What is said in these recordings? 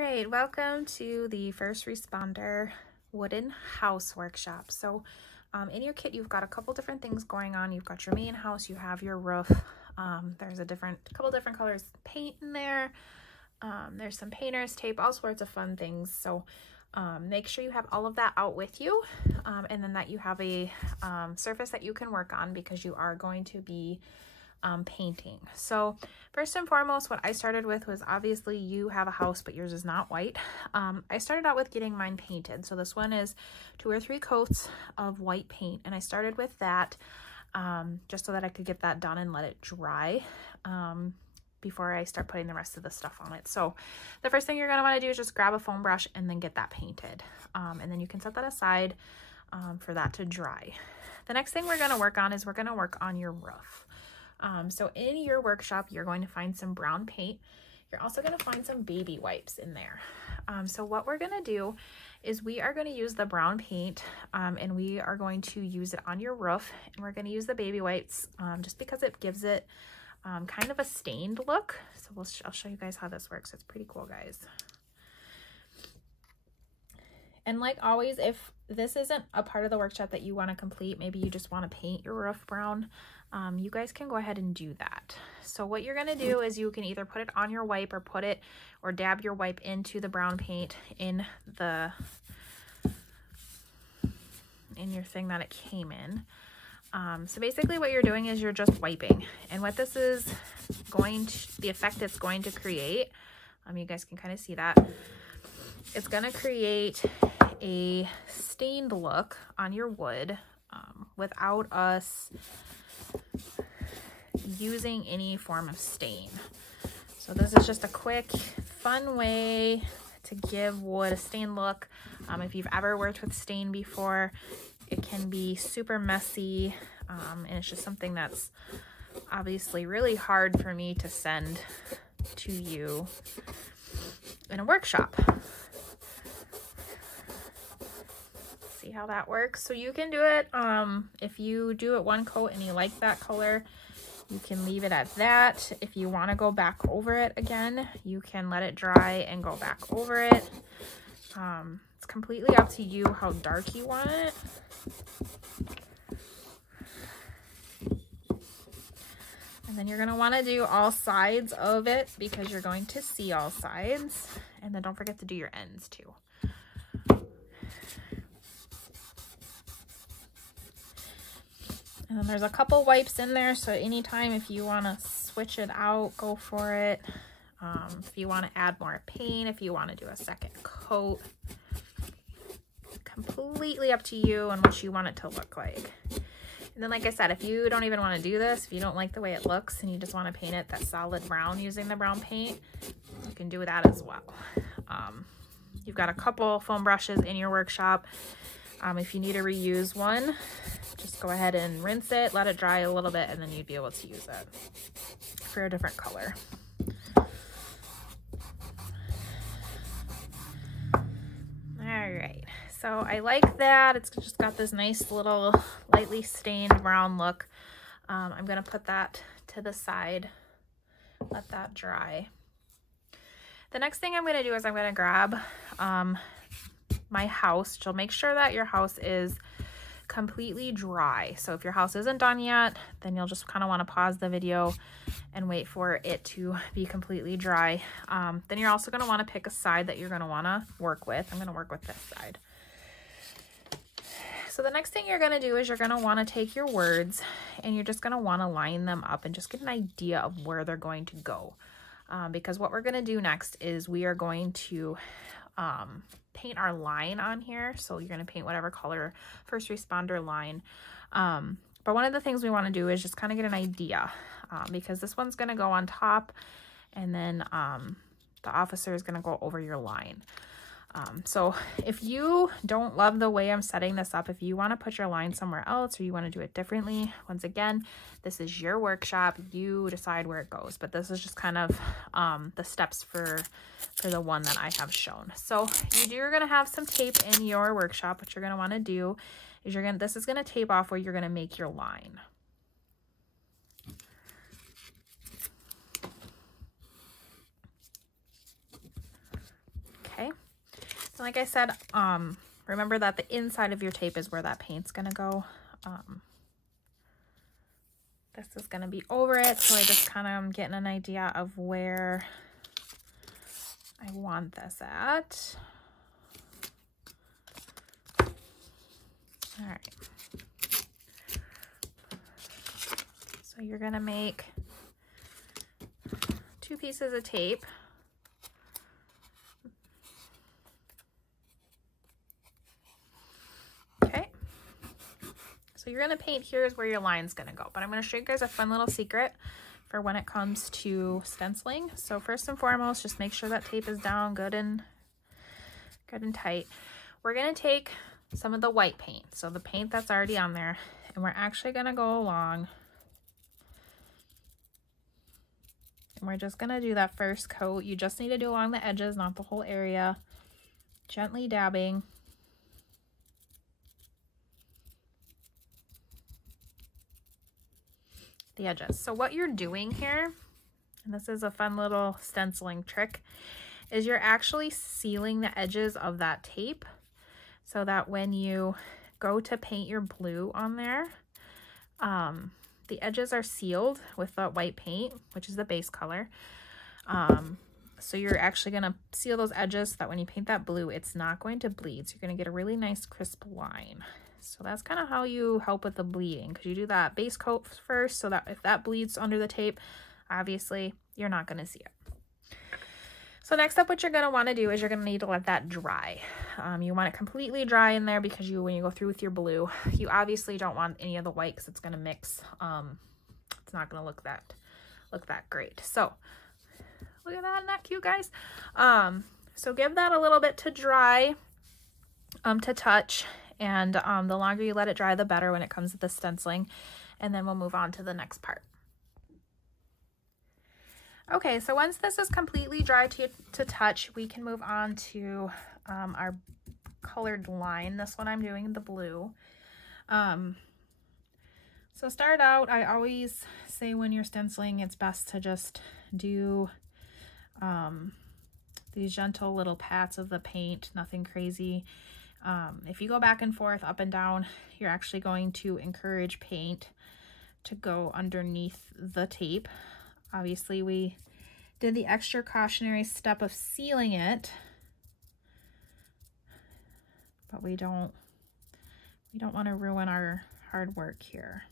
right, welcome to the First Responder Wooden House Workshop. So in your kit, you've got a couple different things going on. You've got your main house, you have your roof. There's a couple different colors of paint in there. There's some painter's tape, all sorts of fun things. So make sure you have all of that out with you, and then that you have a surface that you can work on because you are going to be painting. So first and foremost, what I started with was, obviously you have a house, but yours is not white. I started out with getting mine painted. So this one is 2 or 3 coats of white paint, and I started with that just so that I could get that done and let it dry before I start putting the rest of the stuff on it. So the first thing you're going to want to do is just grab a foam brush and then get that painted, and then you can set that aside for that to dry. The next thing we're going to work on is we're going to work on your roof. So in your workshop, you're going to find some brown paint. You're also going to find some baby wipes in there. So what we're going to do is we are going to use the brown paint, and we are going to use it on your roof, and we're going to use the baby wipes just because it gives it kind of a stained look. So I'll show you guys how this works. It's pretty cool, guys. And like always, if this isn't a part of the workshop that you want to complete, maybe you just want to paint your roof brown, you guys can go ahead and do that. So what you're going to do is you can either put it on your wipe or dab your wipe into the brown paint in your thing that it came in. So basically what you're doing is you're just wiping, and what this is the effect it's going to create, you guys can kind of see that. It's going to create a stained look on your wood without us using any form of stain. So this is just a quick, fun way to give wood a stained look. If you've ever worked with stain before, it can be super messy, and it's just something that's obviously really hard for me to send to you in a workshop. See how that works? So you can do it, if you do it one coat and you like that color, you can leave it at that. If you want to go back over it again, you can let it dry and go back over it. It's completely up to you how dark you want it. And then you're going to want to do all sides of it because you're going to see all sides. And then don't forget to do your ends too. And then there's a couple wipes in there, so anytime if you want to switch it out, go for it. If you want to add more paint, if you want to do a second coat, completely up to you and what you want it to look like. And then, like I said, if you don't even want to do this, if you don't like the way it looks and you just want to paint it that solid brown using the brown paint, you can do that as well. You've got a couple foam brushes in your workshop. If you need to reuse one, just go ahead and rinse it, let it dry a little bit, and then you'd be able to use it for a different color. All right, so I like that. It's just got this nice little lightly stained brown look. I'm gonna put that to the side, let that dry. The next thing I'm gonna do is I'm gonna grab my house. So make sure that your house is completely dry. So if your house isn't done yet, then you'll just kind of want to pause the video and wait for it to be completely dry. Then you're also going to want to pick a side that you're going to want to work with. I'm going to work with this side. So the next thing you're going to do is you're going to want to take your words and you're just going to want to line them up and just get an idea of where they're going to go. Because what we're going to do next is we are going to paint our line on here. So you're going to paint whatever color first responder line. But one of the things we want to do is just kind of get an idea, because this one's going to go on top, and then the officer is going to go over your line. So if you don't love the way I'm setting this up, if you want to put your line somewhere else or you want to do it differently, once again, this is your workshop. You decide where it goes, but this is just kind of the steps for the one that I have shown. So you're going to have some tape in your workshop. What you're going to want to do is this is going to tape off where you're going to make your line. Like I said, remember that the inside of your tape is where that paint's gonna go. This is gonna be over it, so I just kind of am getting an idea of where I want this at. All right. So you're gonna make 2 pieces of tape. Okay. So you're gonna paint here is where your line's gonna go, but I'm gonna show you guys a fun little secret for when it comes to stenciling. So first and foremost, just make sure that tape is down good and tight. We're gonna take some of the white paint, so the paint that's already on there, and we're actually gonna go along and we're just gonna do that first coat. You just need to do along the edges, not the whole area. Gently dabbing. The edges. So what you're doing here, and this is a fun little stenciling trick, is you're actually sealing the edges of that tape so that when you go to paint your blue on there, the edges are sealed with the white paint, which is the base color. So you're actually going to seal those edges so that when you paint that blue, it's not going to bleed. So you're going to get a really nice crisp line. So that's kind of how you help with the bleeding, because you do that base coat first so that if that bleeds under the tape, obviously you're not going to see it. So next up, what you're going to want to do is you're going to need to let that dry. You want it completely dry in there because when you go through with your blue, you obviously don't want any of the white because it's going to mix. It's not going to look that great. So look at that, isn't that cute, guys? So give that a little bit to dry, to touch, and the longer you let it dry, the better when it comes to the stenciling. And then we'll move on to the next part. Okay, so once this is completely dry to touch, we can move on to our colored line. This one I'm doing the blue. So start out, I always say when you're stenciling, it's best to just do these gentle little pats of the paint, nothing crazy. If you go back and forth, up and down, you're actually going to encourage paint to go underneath the tape. Obviously, we did the extra cautionary step of sealing it, but we don't want to ruin our hard work here.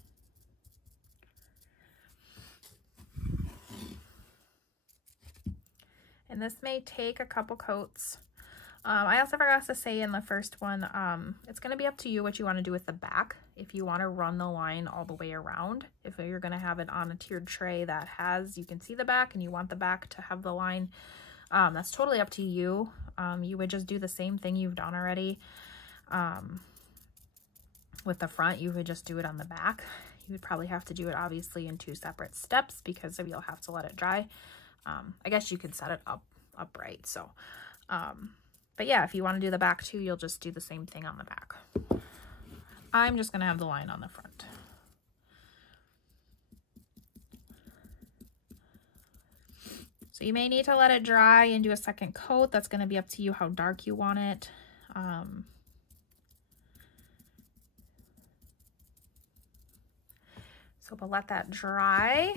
And this may take a couple coats. I also forgot to say in the first one, it's going to be up to you what you want to do with the back. If you want to run the line all the way around, if you're going to have it on a tiered tray that has, you can see the back and you want the back to have the line, that's totally up to you. You would just do the same thing you've done already. With the front, you would just do it on the back. You would probably have to do it obviously in 2 separate steps because you'll have to let it dry. I guess you could set it upright. So, but yeah, if you want to do the back too, you'll just do the same thing on the back. I'm just going to have the line on the front. So you may need to let it dry and do a second coat. That's going to be up to you how dark you want it. So we'll let that dry.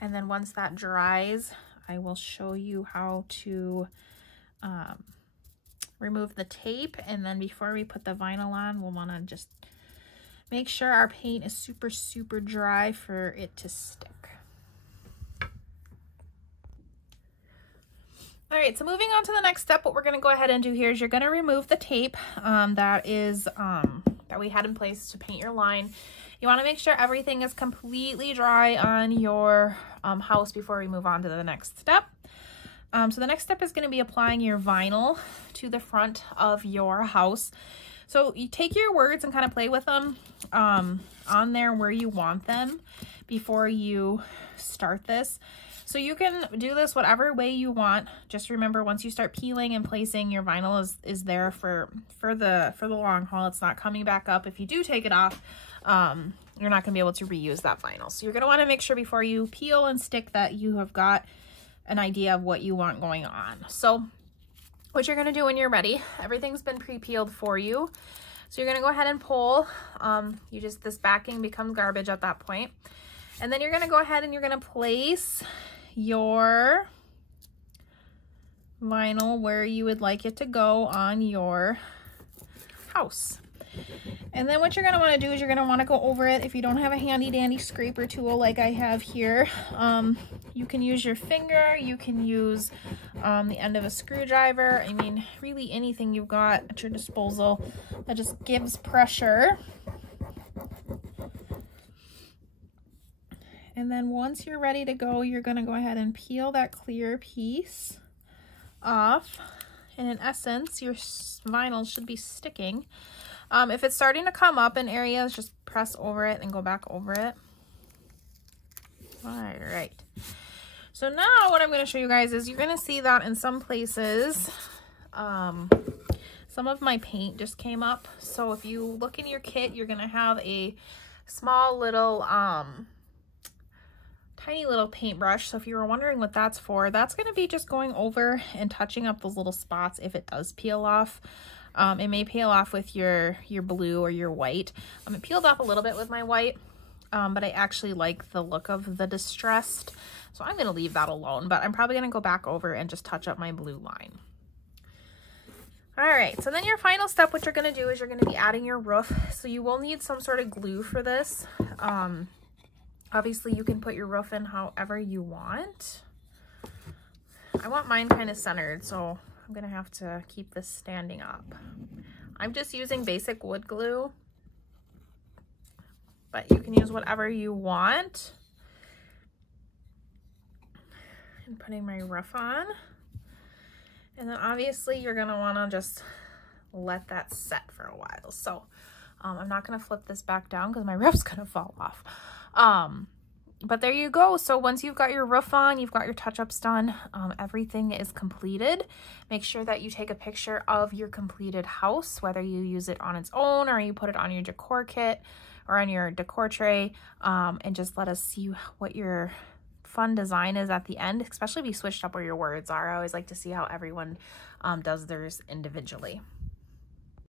And then once that dries, I will show you how to remove the tape. And then before we put the vinyl on, we'll want to just make sure our paint is super, super dry for it to stick. All right, so moving on to the next step, what we're going to go ahead and do here is you're going to remove the tape that we had in place to paint your line. You want to make sure everything is completely dry on your house before we move on to the next step. So the next step is going to be applying your vinyl to the front of your house. So you take your words and kind of play with them on there where you want them before you start this. So you can do this whatever way you want. Just remember, once you start peeling and placing, your vinyl is there for the long haul. It's not coming back up. If you do take it off, you're not gonna be able to reuse that vinyl. So you're gonna want to make sure before you peel and stick that you have got an idea of what you want going on. So what you're going to do when you're ready, everything's been pre-peeled for you. So you're going to go ahead and pull, this backing becomes garbage at that point. And then you're going to go ahead and you're going to place your vinyl where you would like it to go on your house. And then what you're going to want to do is you're going to want to go over it. If you don't have a handy dandy scraper tool like I have here, you can use your finger, you can use the end of a screwdriver. I mean, really anything you've got at your disposal that just gives pressure. And then once you're ready to go, you're going to go ahead and peel that clear piece off. And in essence, your vinyl should be sticking. If it's starting to come up in areas, just press over it and go back over it. All right. So now what I'm going to show you guys is you're going to see that in some places, some of my paint just came up. So if you look in your kit, you're going to have a small little, tiny little paintbrush. So if you were wondering what that's for, that's going to be just going over and touching up those little spots if it does peel off. It may peel off with your blue or your white. It peeled off a little bit with my white, but I actually like the look of the distressed. So I'm going to leave that alone, but I'm probably going to go back over and just touch up my blue line. All right, so then your final step, what you're going to do is you're going to be adding your roof. So you will need some sort of glue for this. Obviously you can put your roof in however you want. I want mine kind of centered, so I'm gonna have to keep this standing up. I'm just using basic wood glue, but you can use whatever you want. And putting my roof on. And then obviously you're gonna wanna just let that set for a while. So I'm not gonna flip this back down because my roof's gonna fall off. But there you go. So once you've got your roof on, you've got your touch-ups done, everything is completed. Make sure that you take a picture of your completed house, whether you use it on its own or you put it on your decor kit or on your decor tray, and just let us see what your fun design is at the end, especially if you switched up where your words are. I always like to see how everyone does theirs individually.